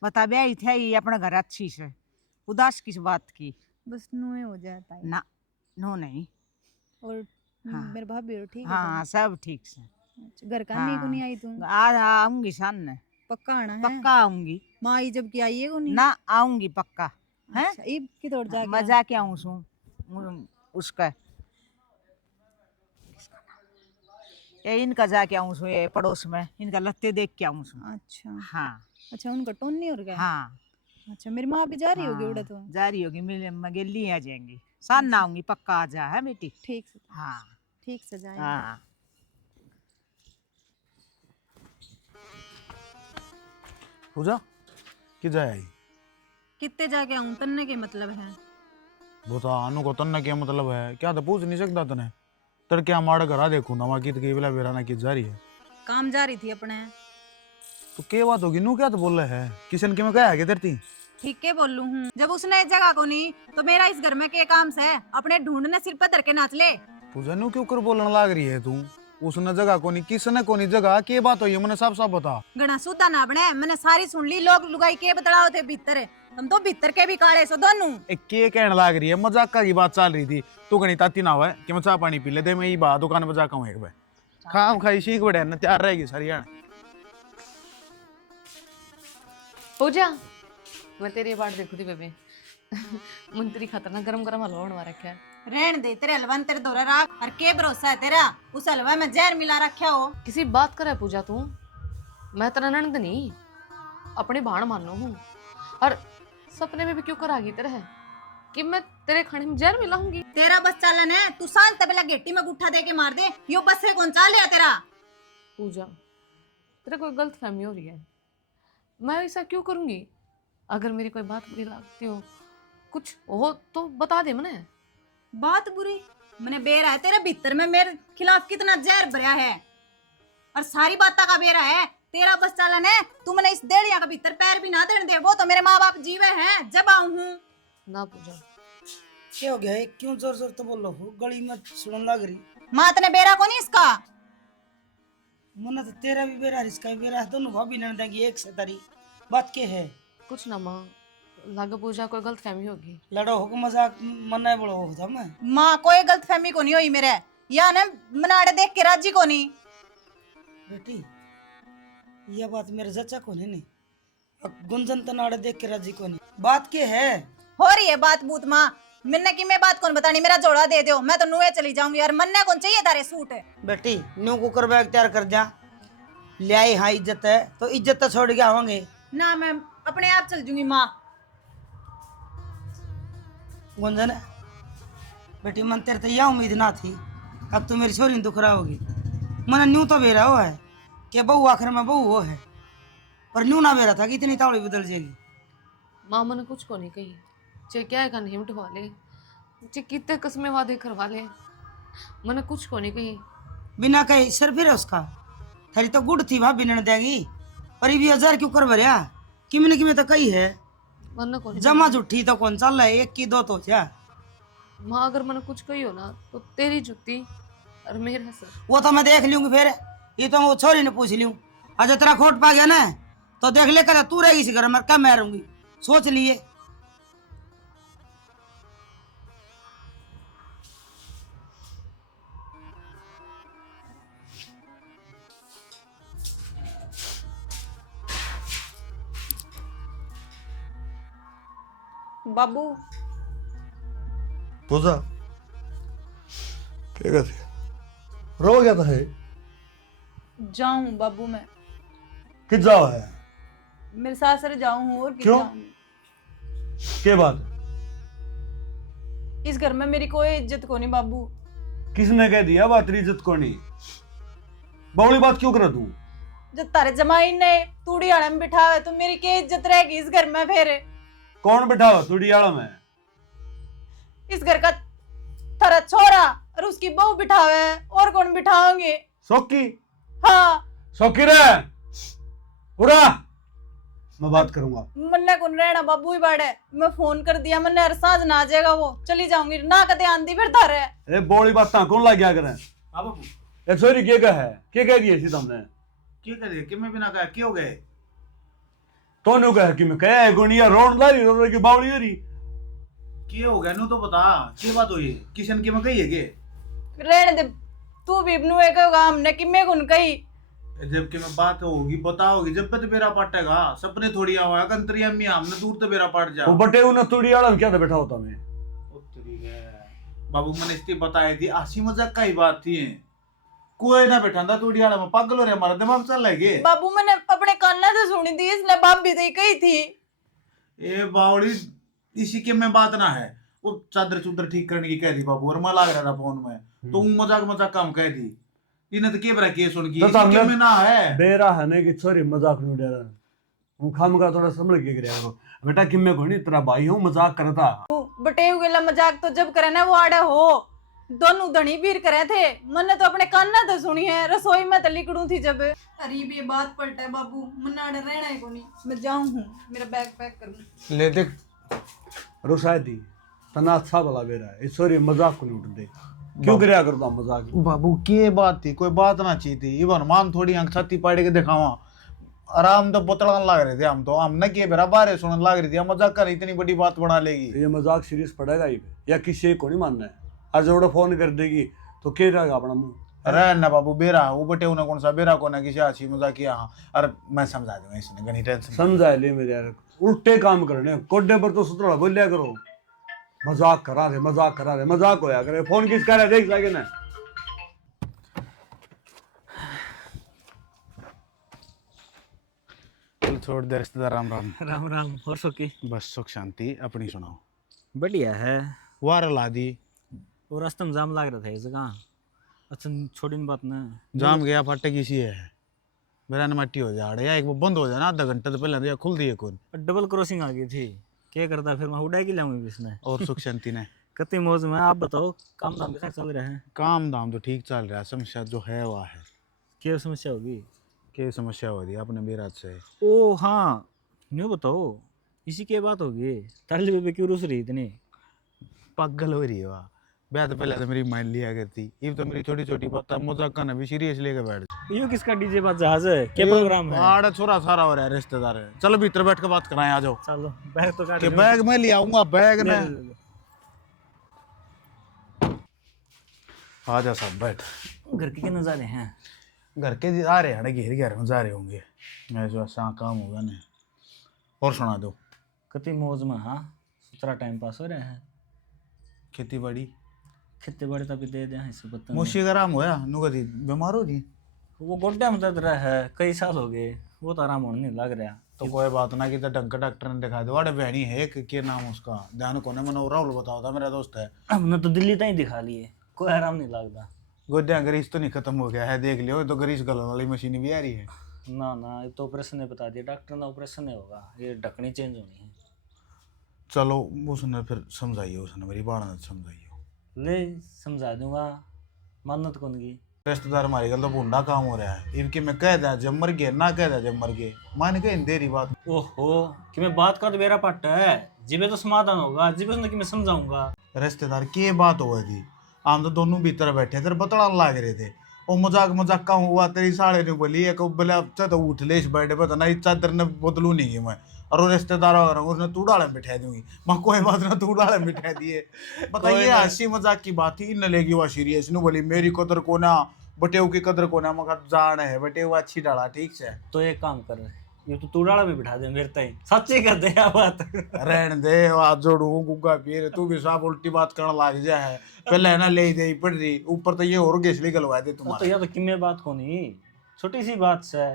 बता बे आई थे अपना घर अच्छी से, उदास किस बात की? बस नूए हो जाए ताई। ना नो नहीं। और हाँ। मेरे भाभी और ठीक है हाँ सब ठीक से। सब? घर का नहीं को नहीं आई तू? आज आऊंगी सामने, पक्का आना है? पक्का आऊंगी। माँ आई जब की आई है को नहीं? ना आऊंगी पक्का है। अच्छा, ईब की तोड़ जाके मजा क्या आऊँ सू उसका ये इनका जाके आऊँ सू, ये पड़ोस में इनका लत्ते देख के आऊँ सू। अच्छा हाँ अच्छा, उनका टोन नहीं हो गया? हाँ अच्छा, मेरी माँ भी जा रही होगी हाँ, उड़ा तो। जारी होगी मिल मगेली आ जाएंगी, सान ना आऊंगी पक्का आ जा है बेटी। ठीक से, हाँ ठीक से जाए। हाँ पूजा कि जाए कितने जाके आऊं, तन्ने के मतलब है? बता अनु को तन्ना क्या मतलब है, क्या तो पूछ नहीं सकता तने तड़के हमारा घर आ देखू ना वहाँ की बेरा ना की जा रही है। काम जा रही थी अपने। तो क्या बात होगी नू क्या तो बोल रहा है किशन के में क्या है तेरे ती ठीक के बोलू हूँ जब उसने इस जगह को नहीं तो मेरा इस घर में के काम से अपने ढूंढने सिर पर धर के नाच ले। पूजा नू क्यों कर बोलने लाग रही है तू उसने जगह कोनी किसने कोनी जगह के बात हुई है मैंने साफ साफ बता। गणा सुधा ना बने मैंने सारी सुन ली लोग लुगाई के बतलाओ थे भीतर हम तो भीतर के भी काले सो दोनों। एक के कहने लाग रही है मजाक का की बात चल रही थी तू कहीं ताती ना हुआ कि मैं चाह पानी पी ले दे मैं ये बात दुकान पर जाकर हूँ एक बार खाम खाई सीख बड़े न तैयार रहेगी सारी यार। पूजा मैं तेरी बाट देखू थी बेबे मन तेरी खतरनाक गरम गरम हलवा बनवा रखा है। रहन दे तेरे हलवा तेरे दौरा राख और के भरोसा है तेरा उस हलवा में जहर मिला रखा हो। किसी बात करे पूजा तू मैं तेरा ननद नहीं अपने भाण मान लो हूँ और सपने में भी क्यों करागी तेरे है कि मैं तेरे खाने में जहर मिलाऊंगी। तेरा बस चालन है तू शांत पहला गेटी में गुट्ठा दे के मार दे यो बस से कौन चाल लिया तेरा। पूजा तेरा कोई गलत फहमी हो रही है मैं ऐसा क्यों करूंगी अगर मेरी कोई बात बुरी लगती हो कुछ हो तो बता दे मने। बात बुरी मैंने बेरा है तेरे भीतर में मेरे खिलाफ कितना जहर भरा है और सारी बातों का बेरा है तेरा बस चालन है तू मैंने इस डेढ़िया का भीतर पैर भी ना देने दे वो तो मेरे माँ बाप जीवे हैं जब आऊं हूँ। ना पूजा क्या हो गया है? क्यों जोर जोर तो बोल रहा हो गली में सुनने लग रही। माँ तने बेरा को नहीं इसका मना तो तेरा भी बेरा है इसका भी बेरा है दोनों भाभी ननद की एक से तारी बात के है कुछ ना माँ लागे पूजा कोई गलत फहमी होगी। लड़ो हो मजाक मना बड़ो हो था मैं माँ कोई गलत फहमी को नहीं हुई मेरे या ना मनाड़े देख के राजी को नहीं। बेटी यह बात मेरे जच्चा को नहीं गुंजन तनाड़े देख के राजी को नहीं बात के है हो रही है बात बूत माँ मिन्ने की मैं बात कौन बतानी मेरा जोड़ा दे दो मैं तो नुए चली जाऊंगी यार मन्ने कौन चाहिए तारे सूट है। बेटी न्यू कुकर बैग तैयार कर जा ले आई हाँ इज्जत है तो इज्जत तो छोड़ के आवांगे ना मैं अपने आप चल जूंगी माँ। गुंजन बेटी मन तेरे तो यह उम्मीद ना थी अब तू मेरी छोरी दुखरा होगी मन न्यू तो बेरा हो है कि बहू आखिर में बहू वो है पर न्यू ना बेरा था कि इतनी तावड़ी बदल जाएगी। माँ मैंने कुछ को नहीं कही चे क्या है कान हिमट वाले चे कितने कस्में वादे करवा ले मैंने कुछ को नहीं कही बिना कहे सर फिर उसका थारी तो गुड़ थी भाभी ने देगी पर ये भी 1000 क्यों कर भरिया किमने तो कही है मैंने को नहीं जमा जुठी तो कौन चल रहा है एक की दो तो क्या माँ अगर मैंने कुछ कही हो ना तो तेरी जुत्ती और मेरा सर। वो तो मैं देख लूंगी फिर ये तो मैं वो छोरी ने पूछ लूं अजय तेरा खोट पा गया ना तो देख ले कर तू रहेगी इस घर में क्या मैं रहूंगी सोच लिए। बाबू पूजा क्या कहते रो गया था है जाऊं बाबू मैं कि जाओ है मेरे सासरे जाऊं और क्यों? के बात इस घर में मेरी कोई इज्जत को नहीं बाबू। किसने कह दिया बात तेरी इज्जत को नहीं बावली बात क्यों करा तू जब तारे जमाई ने तूड़ी आड़े में बिठावे तो मेरी क्या इज्जत रहेगी इस घर में फिर। कौन बिठावा तुड़ी आड़ा में इस घर का थारा छोरा और उसकी बहू बिठावे और कौन बिठाओगे। सौकी हाँ सौकी रे उड़ा मैं बात करूंगा मन्ने कौन रहना बाबू ही बाड़े मैं फोन कर दिया मन्ने हर सांझ ना आ जाएगा वो चली जाऊंगी ना कदे आंदी फिर थारे ए बोली बात कौन ला गया करें ए सॉरी क्या कह दिए सी तुमने क्या करे कि मैं बिना कहा क्यों गए तो नु कह कि मैं कह है गुनिया रोन ला रही रो की बावली हो रही क्या हो गया नू तो बता क्या बात हुई किशन के में कही है के रहने दे तू भी ibnu एक होगा हमने कि मैं कौन कही जब कि मैं बात होगी बताओगी जब पे तो बेरा पाटेगा सपने थोड़ी आवा कंतरिया में हमने दूर तो बेरा पाट जा वो बटे उन तुड़ी आड़ा में क्या था बैठा होता मैं बाबू मैंने इसकी बताई थी हंसी मजाक का ही बात थी कोई ना बैठा था तूड़ी आड़ा में पागल हो रहा हमारा दिमाग चल लगे बाबू मैंने अपने कान्ना से सुनी थी इसने भाभी से कही थी। ए बावड़ी इसी के में बात ना है वो चादर चुदर ठीक करने की कह दी बाबू और मैं लग रहा था फोन में तो मजाक मजाक काम कह दी इन्हें तो क्या के सुन की तो इसी के हमने- में ना है बेरा है ने कि छोरी मजाक नहीं डरा हूं खाम का थोड़ा संभल के करे करो बेटा कि मैं कोनी तेरा भाई हूं मजाक करता बटे हुए मजाक तो जब करे ना वो आड़े हो दोनों धनी वीर करे थे, मैंने तो अपने कान ना तो सुनी है, रसोई में तो लिकड़ू थी जब। अरे ये बात पलटा बाबू, मन्ना रहना है कोनी, मैं जाऊं हूं, मेरा बैग पैक करूं। ले देख रुसादी तना अच्छा भला बेरा है सॉरी मजाक को लूट दे क्यों करया करता मजाक बाबू के बात थी, कोई बात ना चाहिए थी। इवन मान थोड़ी आंख छाती पाड़ के दिखावा, आराम तो बोतलान लग रहे थे हम न किए बेरा बारे सुनने लग रही थी, हम मजाक कर इतनी बड़ी बात बना लेगी। ये मजाक सीरियस पड़ेगा ही या किसी को नहीं मानना है। आज जब फोन कर देगी तो क्या रहेगा अपना मुंह। अरे ना बाबू बेरा वो बटे उन्हें कौन सा बेरा को ना किसी अच्छी मजाक किया। हाँ अरे मैं समझा दूंगा, इसने गनी टेंशन समझा ले मेरे यार, उल्टे काम करने कोडे पर तो सुतरा बोलिया करो। मजाक करा रहे मजाक होया करे। फोन किस कर रहा है देख सके ना। चल छोड़ दे रिश्तेदार, राम राम। राम राम और सुखी। बस सुख शांति, अपनी सुनाओ। बढ़िया है। वार ला दी, वो रास्ते में जाम लग रहा था इस जगह। अच्छा छोड़ी बात ना, जाम गया फाटे किसी है मेरा नमट्टी हो जा या एक वो बंद हो जाए ना आधा घंटा तो पहले तो खुल दी है कौन। डबल क्रॉसिंग आ गई थी, क्या करता फिर मैं उड़ाई की लाऊंगी इसने। और सुख शांति ने कति मौज में। आप बताओ काम धाम कैसा चल रहा है? काम धाम तो ठीक चल रहा है, समस्या जो है वह है। क्या समस्या होगी? क्या समस्या हो रही है अपने मेरा से? ओ हाँ न्यू बताओ, इसी की बात होगी। तारली बेबे क्यों रुस रही इतनी? पागल हो रही है वाह। ब्याह तो पहले तो मेरी मान लिया करती, ये तो मेरी छोटी छोटी बात मजाक करना भी सीरियस लेके बैठ। यो किसका डीजे बात जहाज है? क्या प्रोग्राम है? आड़ा छोरा सारा हो रहा है, रिश्तेदार है। चलो भीतर बैठ के बात कराएं, आ जाओ। चलो बैग तो काट के लो। बैग मैं ले आऊंगा, बैग ले, ना ले, ले, ले। आ जा सब बैठ। घर के नज़ारे हैं। घर के आ रहे हैं घेर घेर में जा रहे होंगे, ऐसा ऐसा काम होगा ना। और सुना दो। कति मौज में। हाँ सुथरा टाइम पास हो रहा है। खेती बाड़ी खेती बाड़ी तभी दे दें इसे बता। मुशी का आराम होया नु कदी बीमार हो जी? वो गोड्डा में दर्द रहा है, कई साल हो गए, वो तो आराम होने नहीं लग रहा। तो कोई बात ना कि डंक डॉक्टर ने दिखा दो। अरे बहनी है एक, क्या नाम उसका ध्यान को ना, मैंने राहुल बताओ था, मेरा दोस्त है। हमने तो दिल्ली तक ही दिखा लिए, कोई आराम नहीं लगता। गोड्या ग्रीस तो नहीं खत्म हो गया है, देख लियो तो ग्रीस गलन वाली मशीन भी आ रही है। ना ना ये तो ऑपरेशन ने बता दिया डॉक्टर ने, ऑपरेशन नहीं होगा, ये ढकनी चेंज होनी है। चलो उसने फिर समझाइए, उसने मेरी बात ने समझाइए। ले समझा दूंगा, मानत कौन की। रिश्तेदार हमारी गल तो बूढ़ा काम हो रहा है, इनकी मैं कह दिया जब मर गए ना, कह दिया जब मर गए, मान के देरी बात। ओहो कि मैं बात कर तो मेरा पट्ट है, जिबे तो समाधान होगा, जिबे कि मैं समझाऊंगा। रिश्तेदार की बात हुआ थी, हम तो दोनों भीतर बैठे थे, बतलान लग रहे थे। वो मजाक का हुआ, तेरी साड़े ने बोली एक बोले अच्छा तो उठ ले इस बैठे पता ना, इस चादर ने बदलू नहीं की मैं। और वो रिश्तेदार उसने तू डाले में बिठा दूंगी, मैं कोई बात ना तू डाले में बिठा दिए। बताइए हंसी मजाक की बात थी, न लेगी वो सीरियस नु बोली मेरी कदर को ना बटेव की कदर को ना, मगर जान है बटेव अच्छी डाला ठीक से। तो एक काम कर, ये तो तूड़ाड़ा में बिठा दे मेरे तई, सच्ची कर दे या बात। रहन दे हाथ जोड़ू गुग्गा पीर, तू भी साफ उल्टी बात करने लग जा है। पहले है ना ले दे पड़ रही, ऊपर तो ये और गेसली गलवा दे तो तुम्हारे। यह तो किम्मे बात को नहीं, छोटी सी बात से।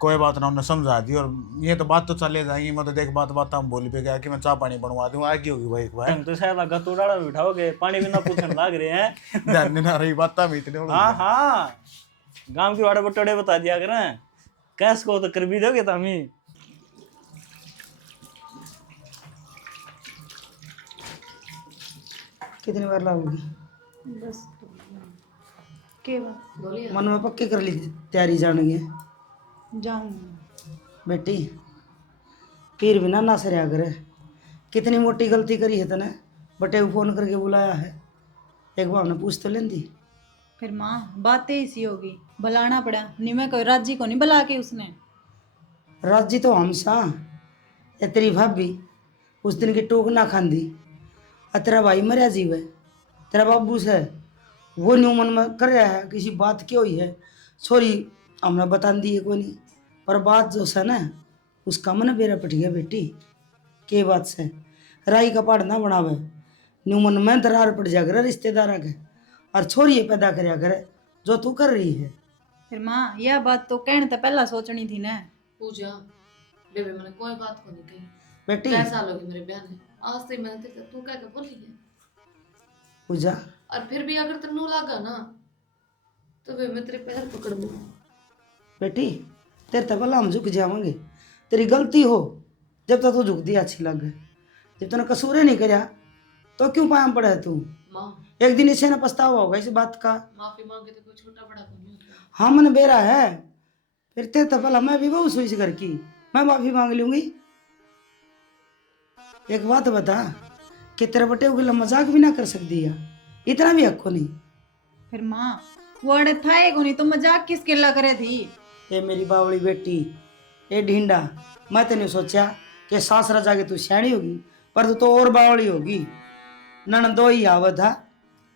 कोई बात ना, उन्हें समझा दी। और ये तो बात तो चले जाएंगी, मैं तो देख बात हम बोली पे गया कि मैं चाय पानी बनवा दूँ, आगे होगी भाई भाई। तुम तो शायद लगा तूड़ाड़ा में बिठाओगे, पानी बिना पूछने लग रहे हैं। ध्यान नहीं ना रही बात में इतने। हाँ हाँ गांव के वाड़े बटोड़े बता दिया करें, कैस को तो कर भी दोगे तामी। कितनी बार लाओगी? बस के बात मन में पक्की कर ली तैयारी जाने की? जाऊंगी बेटी फिर भी ना सरिया करे, कितनी मोटी गलती करी है तने, बटे को फोन करके बुलाया है, एक बार ने पूछ तो लेंदी। फिर माँ बातें इसी होगी, बुलाना पड़ा नहीं, मैं कोई राजी को नहीं बुला के उसने। राजी तो हम सा, ये तेरी भाभी उस दिन की टोक ना खांदी, तेरा भाई मरिया जीव है, तेरा बाबू से वो न्यू मन में कर रहा है किसी बात की हुई है, सॉरी हमने बता दी है कोई नहीं, पर बात जो है ना उसका मन बेरा पट गया बेटी। के बात से राई का पहाड़ ना बनावे, न्यू मन में दरार पड़ जा करे रिश्तेदार के, और छोरी पैदा करया करे जो तू कर रही है। फिर माँ यह बात तो कहने तो पहला सोचनी थी ना। पूजा बेबे मैंने कोई बात को नहीं कही। बेटी कैसा साल हो गए मेरे ब्याह ने, आज से मैंने तेरे तू क्या बोली है। पूजा और फिर भी अगर तेरे लगा ना तो वे मैं तेरे पैर पकड़ लूँ। बेटी तेरे तक भला हम झुक जावांगे, तेरी गलती हो जब तक तू झुक दिया अच्छी लग गए, जब तूने कसूरे नहीं करया तो क्यों पाया पड़ा है तू? माँ एक दिन इसे ना पछतावा होगा इस बात का। माफी मांगे तो कोई छोटा बड़ा तो नहीं होता। हाँ मन बेरा है, फिर ते तो भला मैं भी बहू सुई इस घर की, मैं माफी मांग लूंगी। एक बात बता कि तेरे बटे उगला मजाक भी ना कर सकती है, इतना भी हक को नहीं। फिर माँ वो अड़े था एक नहीं तो मजाक किसके ला करे थी। ए मेरी बावली बेटी, ए ढींडा, मैं तेने सोचा कि सासरा जाके तू सियाणी होगी, पर तू तो और बावली होगी। ननदो ही आवत था,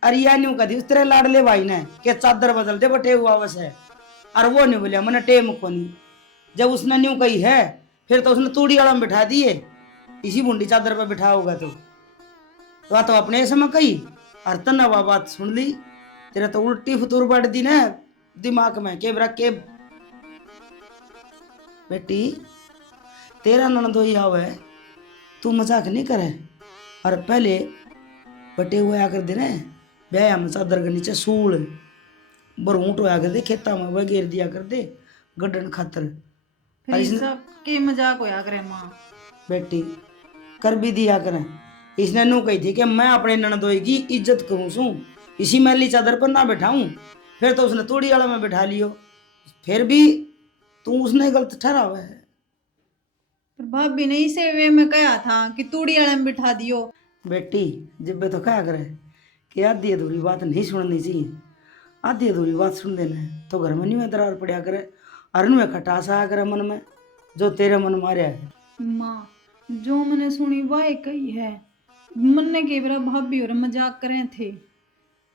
अरे या न्यू कदी उस तेरे लाडले भाई ने के चादर बदल दे बटे हुआ आवस है, और वो नहीं बोलिया मैंने टेम को नहीं। जब उसने न्यू कही है फिर तो उसने तूड़ी वाला में बिठा दिए, इसी बूंदी चादर पर बिठा होगा तो वह तो अपने समय कही और तना वह बात सुन ली। तेरा तो उल्टी फतूर बढ़ दी ना दिमाग में के बरा के। बेटी तेरा ननदो ही आवे, तू मजाक नहीं करे। और पहले बटे हुए आकर दे ना ब्याह में चादर के नीचे सूल बरूट होया कर दे, खेता में वह घेर दिया कर दे गड्ढन खातर। फिर ये सब के मजाक होया करे माँ। बेटी कर भी दिया करें। इसने नू कही थी कि मैं अपने ननदोई की इज्जत करूँ सू, इसी मैली चादर पर ना बैठाऊं। फिर तो उसने तूड़ी वाला में बैठा लियो, फिर भी तू उसने गलत ठहरावा है। फिर भाभी ने इसे वे में कहा था कि तूड़ी वाले में बिठा दियो। बेटी जब तो क्या करे कि आधी अधूरी बात नहीं सुननी चाहिए, आधी अधूरी बात सुन देना है तो घर में नहीं में दरार पड़ा करे, और में खटास आया करे मन में जो तेरे मन मारे है। माँ जो मैंने सुनी वह कही है, मन ने के बरा भाभी और मजाक करे थे,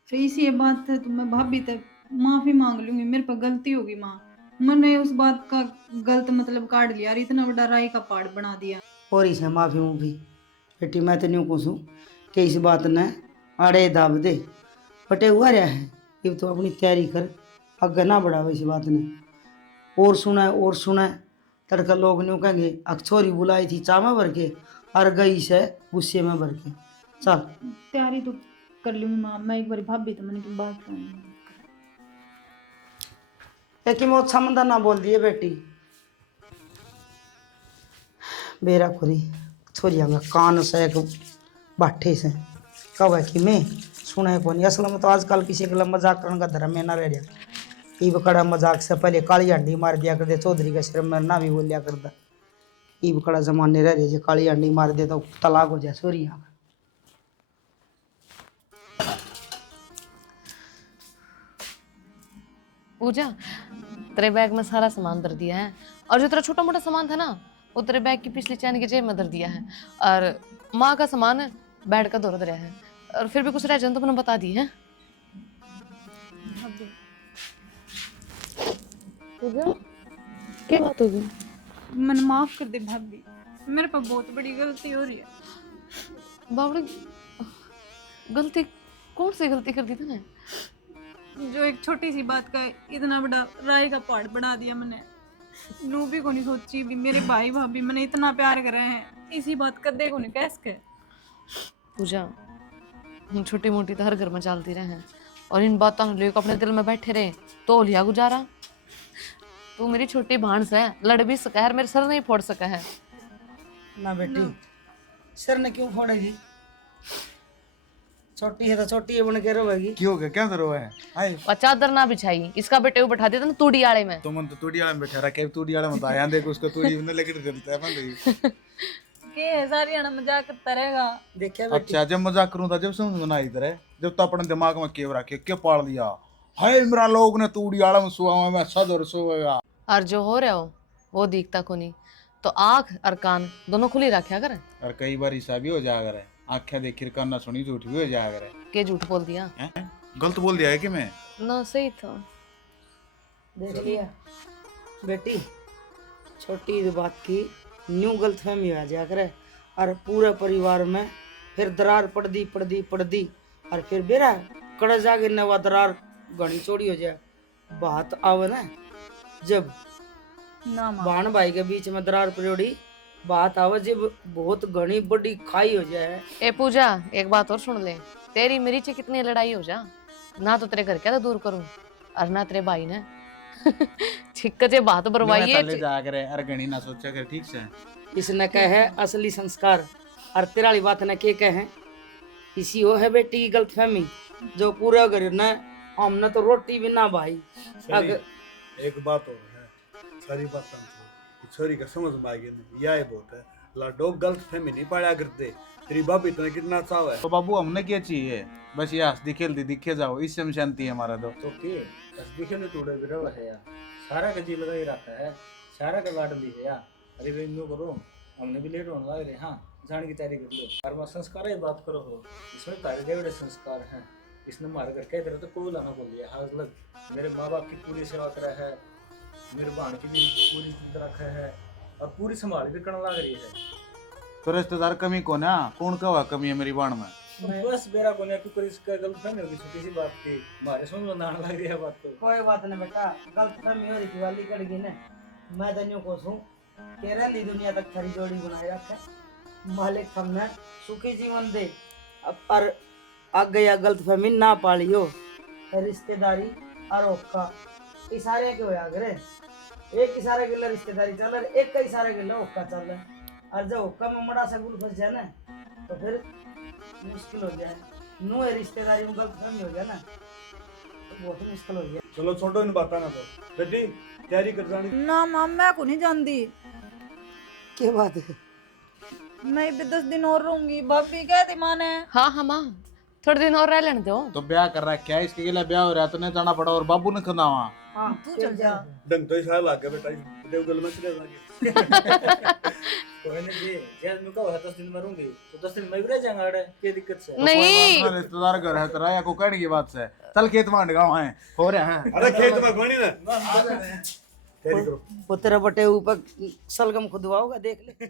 फिर इसी बात है तो मैं भाभी तक माफी मांग लूंगी, मेरे पर गलती होगी माँ। मैंने उस बात का गलत मतलब काट लिया और इतना बड़ा राई का पहाड़ बना दिया। और इसे माफी मूफी बेटी मैं तो नहीं कहूँ कि इस बात ने आड़े दाब दे, बटे हुआ रहा है। अब तो अपनी तैयारी कर, आगे ना बढ़ावे इस बात ने। और सुना तड़का लोग न्यू कहेंगे अक्षोरी बुलाई थी चा में भर के और गई से गुस्से में भर के। चल तैयारी तो कर लूंगी माँ, मैं एक बार भाभी तो मैंने की बात सुनी। एक मौत समंदर ना बोल दिए बेटी, बेरा खुरी छोरिया में कान से एक बाठे से कब है कि मैं सुना है कौन। असल में तो आजकल किसी के लिए मजाक करने का धर्म में ना रह गया। ईब कड़ा मजाक से पहले काली हांडी मार दिया करते, चौधरी का सिर में ना भी बोलिया करता। ईब कड़ा जमाने रह रहे काली हांडी मार दे तो तलाक हो जाए छोरिया। पूजा तेरे बैग में सारा सामान धर दिया है, और जो तेरा छोटा मोटा सामान था ना वो तेरे बैग की पिछली चैन की जेब में धर दिया है, और माँ का सामान है बेड का दौर रहा है, और फिर भी कुछ रह जाए तो मैंने बता दी है। पूजा क्या बात होगी? मन माफ कर दे भाभी, मेरे पर बहुत बड़ी गलती हो रही है। बावड़ी गलती कौन सी गलती कर दी तूने? जो एक छोटी सी बात का इतना बड़ा राय का पहाड़ बना दिया मैंने। नू भी को नहीं सोची भी मेरे भाई भाभी मैंने इतना प्यार करे हैं, इसी बात कर दे को नहीं कैसे। पूजा हम छोटी मोटी तो हर घर में चलती रहे हैं, और इन बातों को लेकर अपने दिल में बैठे रहे तो लिया गुजारा। तू मेरी छोटी भांस है, लड़ भी सका है, मेरे सर नहीं फोड़ सका है। ना बेटी सर ने क्यों फोड़ेगी, छोटी है तो छोटी है बन के रहेगी। क्यों हो गया, क्या करो है आए और चादर ना बिछाई, इसका बेटे को बैठा देता ना तूड़ी आड़े में। तुम तो तूड़ी वाले में बैठा रहा, तूड़ी वाले में आया देखो उसको तूड़ी में लेकर चलता है बंद। के सारी आना मजाक करता रहेगा। देखिए बेटी अच्छा जब मजाक करूं था जब समझ में ना आई तरह, जब तो अपने दिमाग में केव रखे क्या पाड़ लिया हाय मेरा लोग ने तूड़ी वाला में सुआ में सदर सोएगा। और जो हो रहा हो वो दिखता को नहीं, तो आँख और कान दोनों खुली रखा कर। और कई बार ऐसा भी हो जाया करे आंखें देखी कान ना सुनी झूठ भी हो जाया करे। के झूठ बोल दिया? गलत बोल दिया है कि मैं ना सही था। देख लिया बेटी, छोटी सी बात की न्यू गलतफहमी आ जाया करे और पूरे परिवार में फिर दरार पड़ दी और फिर बेरा कड़ा जाके नवा दरार घनी चौड़ी हो जाए। बात आवे ना जब ना माँ बहन भाई के बीच में दरार पड़ी, बात आवे जब बहुत घनी बड़ी खाई हो जाए। ए पूजा एक बात और सुन ले, तेरी मेरी से कितनी लड़ाई हो जा, ना तो तेरे घर क्या दूर करूं और ना तेरे भाई ने छिक्क जे बात बरवाई है। जा करे अरे गणी ना सोचा कर ठीक से। इसने कहे असली संस्कार और तेरा वाली बात ने के कहे इसी हो है बेटी की गलतफहमी। जो पूरा घर न हमने तो रोटी भी ना भाई। अगर एक बात और है, सारी बात छोरी का समझ में आ गई नहीं, यह बहुत है लाडो गलत फहमी नहीं पाया करते। तेरी भाभी तुम्हें कितना चाव है। तो बाबू हमने क्या चाहिए, बस ये हंसती खेलती दिखे जाओ, इससे हम शांति है हमारा तो के दिखे ने टूटे बिरव है यार, सारा का जी लगा ही रखा है, सारा का लाड ली है यार। अरे भाई नो करो, हमने भी लेट होने लग रहे। हाँ जान की तैयारी कर लो। कर्म संस्कार ही बात करो हो, इसमें तारे देवड़े संस्कार हैं। इसने मार कर कह तरह तो कोई लाना बोल दिया। आज लग मेरे माँ बाप की पूरी सेवा करा है, मेरे बहन की भी पूरी रखा है और पूरी संभाल भी करने लग रही है। तो रिश्तेदार कमी कौन है, कौन का हुआ कमी है मेरी बाण में? बस मेरा को नहीं कोई इसका गलत फहमी होगी छोटी सी बात की, हमारे समझ में ना लग रही है बात को। कोई बात नहीं बेटा, गलत फहमी हो रही थी वाली कड़ गई ना। मैं धन्यों को हूँ कि रहती दुनिया तक थारी जोड़ी बनाए रखे, मालिक हमने सुखी जीवन दे। अब पर आगे या गलत फहमी ना पालियो। रिश्तेदारी अरोका इशारे के होया करे, एक इशारे के लिए रिश्तेदारी चल रही, एक का इशारे के लिए ओक्का चल रहा है। और जब ओक्का में मड़ा सा गुल फंस जाए ना तो फिर मुश्किल हो जाए। नो है रिश्तेदारी में गलत फहमी हो जाए ना तो बहुत मुश्किल हो जाए। चलो छोटो इन बात ना तो बेटी तैयारी कर जानी। ना माम मैं को नहीं जानती, क्या बात है? मैं भी 10 दिन और रहूंगी। भाभी कहती माने हाँ हाँ माँ, थोड़े दिन और रह लेने दो। तो ब्याह कर रहा है क्या, इसके लिए ब्याह हो रहा है तो नहीं जाना पड़ा और बाबू ने खंदा वहाँ। हाँ तू चल जा। डंग तो इशारा लग गया बेटा, देवगल में चले जाएंगे। कोई नहीं जी, जैसे मैं कहा 10 दिन में रहूंगी तो 10 दिन में भी रह जाएंगा। अरे क्या दिक्कत से? नहीं रिश्तेदार घर है तेरा या को कहने की बात से, चल खेत में गाँव है हो रहा है। अरे खेत में कोनी ना तैयारी करो। वो तेरा बटे ऊपर सलगम खुदवाओगा देख ले।